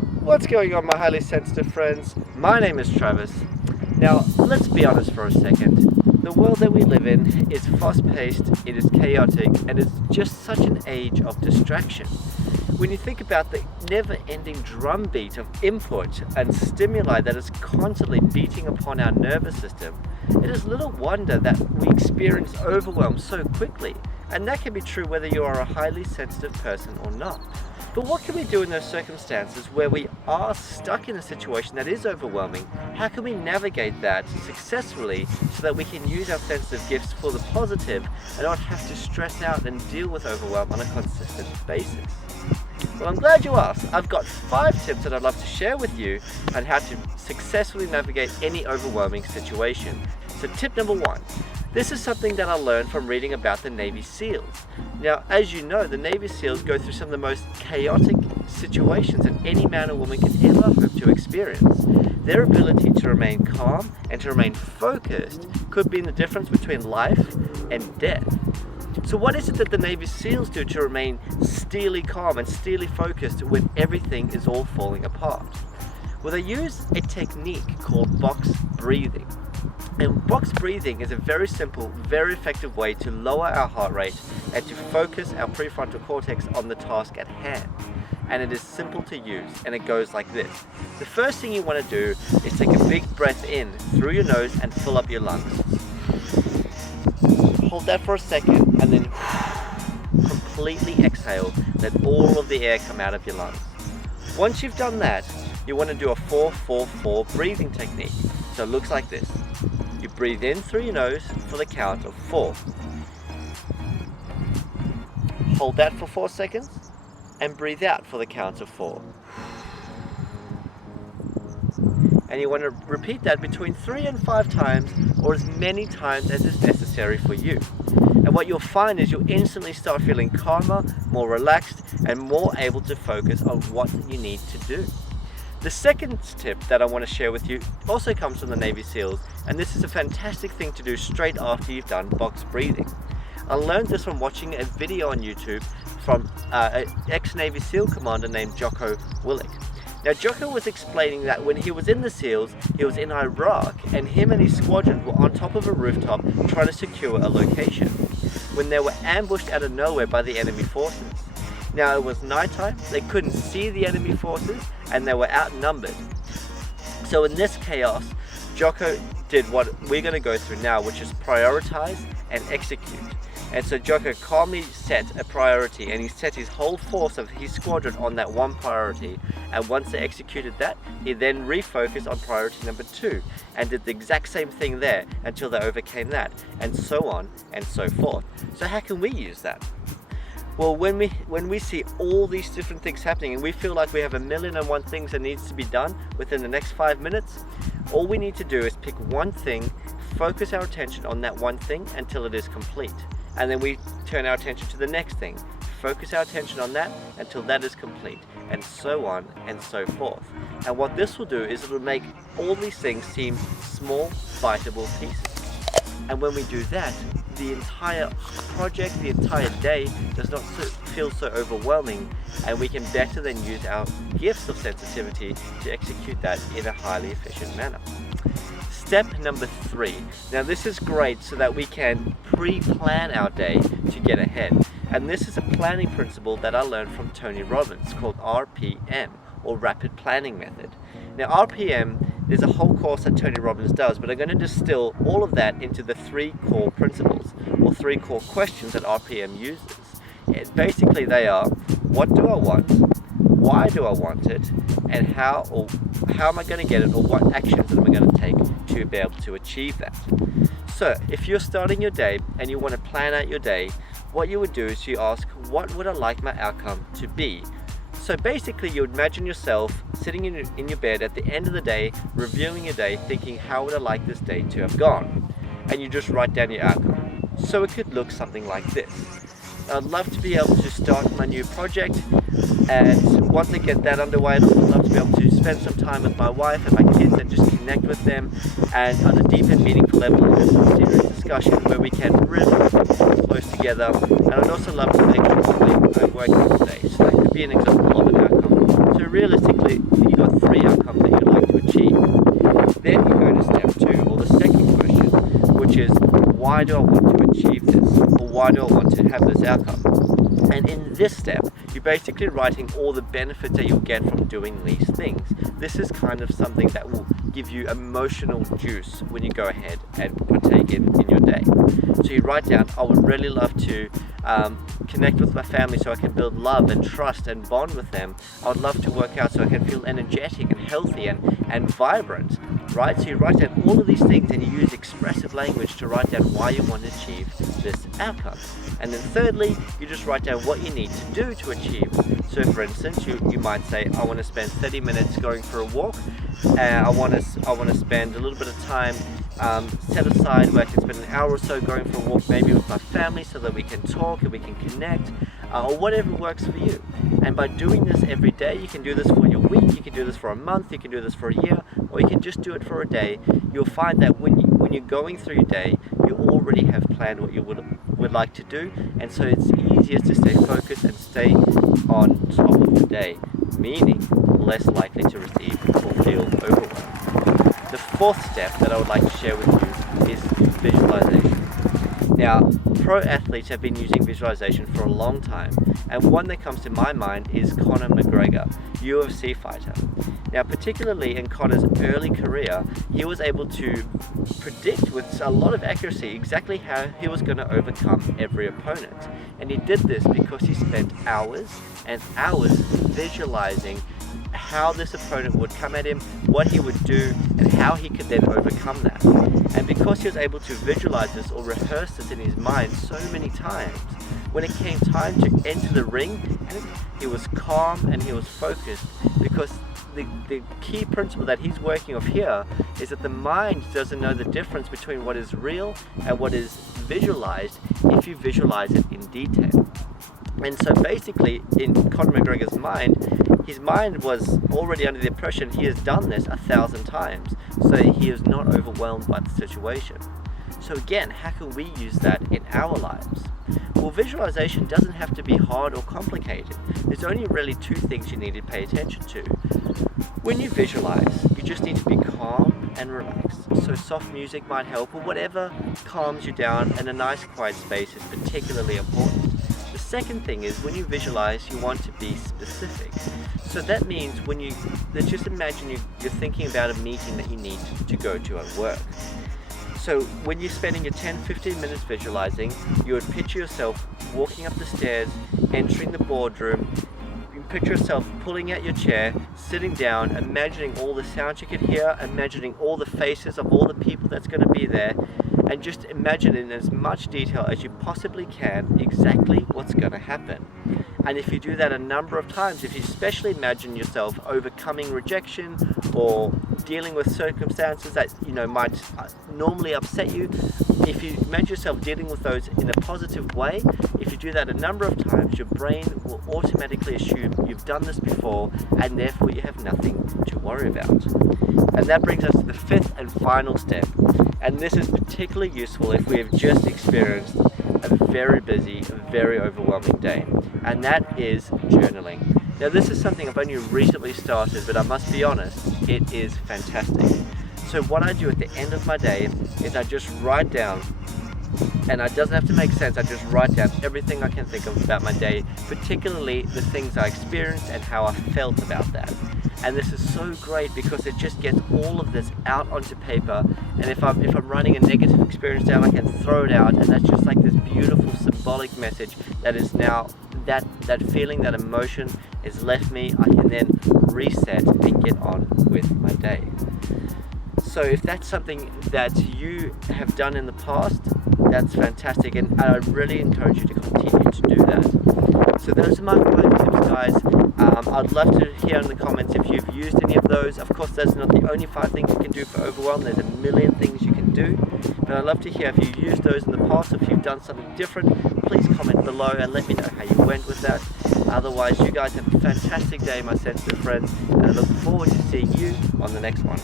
What's going on, my highly sensitive friends? My name is Travis. Now, let's be honest for a second. The world that we live in is fast-paced, it is chaotic, and it's just such an age of distraction. When you think about the never-ending drumbeat of input and stimuli that is constantly beating upon our nervous system, it is little wonder that we experience overwhelm so quickly. And that can be true whether you are a highly sensitive person or not. But what can we do in those circumstances where we are stuck in a situation that is overwhelming? How can we navigate that successfully so that we can use our sensitive gifts for the positive and not have to stress out and deal with overwhelm on a consistent basis? Well, I'm glad you asked. I've got 5 tips that I'd love to share with you on how to successfully navigate any overwhelming situation. So tip number 1. This is something that I learned from reading about the Navy SEALs. Now, as you know, the Navy SEALs go through some of the most chaotic situations that any man or woman can ever hope to experience. Their ability to remain calm and to remain focused could be the difference between life and death. So what is it that the Navy SEALs do to remain steely calm and steely focused when everything is all falling apart? Well, they use a technique called box breathing. And box breathing is a very simple, very effective way to lower our heart rate and to focus our prefrontal cortex on the task at hand. And it is simple to use, and it goes like this. The first thing you want to do is take a big breath in through your nose and fill up your lungs. Hold that for a second and then completely exhale. Let all of the air come out of your lungs. Once you've done that, you want to do a 4-4-4 breathing technique. So it looks like this. You breathe in through your nose for the count of 4. Hold that for 4 seconds and breathe out for the count of 4. And you want to repeat that between 3 and 5 times, or as many times as is necessary for you. And what you'll find is you'll instantly start feeling calmer, more relaxed, and more able to focus on what you need to do. The second tip that I want to share with you also comes from the Navy SEALs, and this is a fantastic thing to do straight after you've done box breathing. I learned this from watching a video on YouTube from an ex-Navy SEAL commander named Jocko Willink. Now, Jocko was explaining that when he was in the SEALs, he was in Iraq, and him and his squadron were on top of a rooftop trying to secure a location, when they were ambushed out of nowhere by the enemy forces. Now, it was nighttime, they couldn't see the enemy forces, and they were outnumbered. So in this chaos, Jocko did what we're going to go through now, which is prioritize and execute. And so Jocko calmly set a priority, and he set his whole force of his squadron on that one priority. And once they executed that, he then refocused on priority number 2 and did the exact same thing there until they overcame that, and so on and so forth. So how can we use that? Well, when we see all these different things happening and we feel like we have 1,000,001 things that needs to be done within the next 5 minutes, all we need to do is pick one thing, focus our attention on that one thing until it is complete. And then we turn our attention to the next thing, focus our attention on that until that is complete, and so on and so forth. And what this will do is it will make all these things seem small, biteable pieces. And when we do that, the entire project, the entire day does not feel so overwhelming, and we can better then use our gifts of sensitivity to execute that in a highly efficient manner. Step number 3. Now, this is great so that we can pre-plan our day to get ahead. And this is a planning principle that I learned from Tony Robbins called RPM, or Rapid Planning Method. Now, RPM, there's a whole course that Tony Robbins does, but I'm going to distill all of that into the 3 core principles, or 3 core questions that RPM uses. Basically, they are, what do I want? Why do I want it? And how am I going to get it, or what actions am I going to take to be able to achieve that? So if you're starting your day and you want to plan out your day, what you would do is you ask, what would I like my outcome to be? So basically, you imagine yourself sitting in your bed at the end of the day, reviewing your day, thinking, how would I like this day to have gone? And you just write down your outcome. So it could look something like this. I'd love to be able to start my new project, and once I get that underway, I'd love to be able to spend some time with my wife and my kids and just connect with them, and on a deep and meaningful level, have some serious discussion where we can really get close together. And I'd also love to make sure that I work today. So that could be an example of an outcome. So realistically, you've got 3 outcomes that you'd like to achieve. Then you go to step 2, or the second question, which is, why do I want to achieve this? Or why do I want to have this outcome? And in this step, you're basically writing all the benefits that you'll get from doing these things. This is kind of something that will give you emotional juice when you go ahead and partake in your day. So you write down, I would really love to connect with my family so I can build love and trust and bond with them. I would love to work out so I can feel energetic and healthy and vibrant, right? So you write down all of these things and you use expressive language to write down why you want to achieve this outcome. And then thirdly, you just write down what you need to do to achieve. So for instance, you might say, I want to spend 30 minutes going for a walk. I want to spend a little bit of time set aside where I can spend an hour or so going for a walk, maybe with my family, so that we can talk and we can connect, or whatever works for you. And by doing this every day, you can do this for your week, you can do this for a month, you can do this for a year, or you can just do it for a day. You'll find that when you're going through your day, you already have planned what you would like to do, and so it's easier to stay focused and stay on top of the day, meaning less likely to receive or feel overwhelmed. The fourth step that I would like to share with you is visualization. Now, pro athletes have been using visualization for a long time, and one that comes to my mind is Conor McGregor, UFC fighter. Now, particularly in Conor's early career, he was able to predict with a lot of accuracy exactly how he was going to overcome every opponent. And he did this because he spent hours and hours visualizing how this opponent would come at him, what he would do, and how he could then overcome that. And because he was able to visualize this or rehearse this in his mind so many times, when it came time to enter the ring, he was calm and he was focused, because the key principle that he's working off here is that the mind doesn't know the difference between what is real and what is visualized if you visualize it in detail. And so basically, in Conor McGregor's mind, his mind was already under the impression he has done this 1,000 times, so he is not overwhelmed by the situation. So again, how can we use that in our lives? Well, visualization doesn't have to be hard or complicated. There's only really 2 things you need to pay attention to. When you visualize, you just need to be calm and relaxed. So soft music might help, or whatever calms you down, and a nice quiet space is particularly important. The second thing is, when you visualize, you want to be specific. So that means let's just imagine you're thinking about a meeting that you need to go to at work. So when you're spending your 10-15 minutes visualizing, you would picture yourself walking up the stairs, entering the boardroom. You picture yourself pulling out your chair, sitting down, imagining all the sounds you could hear, imagining all the faces of all the people that's going to be there, and just imagine in as much detail as you possibly can exactly what's going to happen. And if you do that a number of times, if you especially imagine yourself overcoming rejection or dealing with circumstances that might normally upset you, if you imagine yourself dealing with those in a positive way, if you do that a number of times, your brain will automatically assume you've done this before, and therefore you have nothing to worry about. And that brings us to the 5th and final step, and this is particularly useful if we have just experienced a very busy, very overwhelming day, and that is journaling. Now, this is something I've only recently started, but I must be honest, it is fantastic. So what I do at the end of my day is I just write down, and it doesn't have to make sense, I just write down everything I can think of about my day, particularly the things I experienced and how I felt about that. And this is so great because it just gets all of this out onto paper, and if I'm writing a negative experience down, I can throw it out, and that's just like this beautiful symbolic message that is now that feeling, that emotion has left me. I can then reset and get on with my day. So if that's something that you have done in the past, that's fantastic, and I really encourage you to continue to do that. So those are my 5 tips, guys. I'd love to hear in the comments if you've used any of those. Of course, those are not the only 5 things you can do for Overwhelm. There's a million things you can do, but I'd love to hear if you've used those in the past. If you've done something different, please comment below and let me know how you went with that. Otherwise, you guys have a fantastic day, my sensitive friends, and I look forward to seeing you on the next one.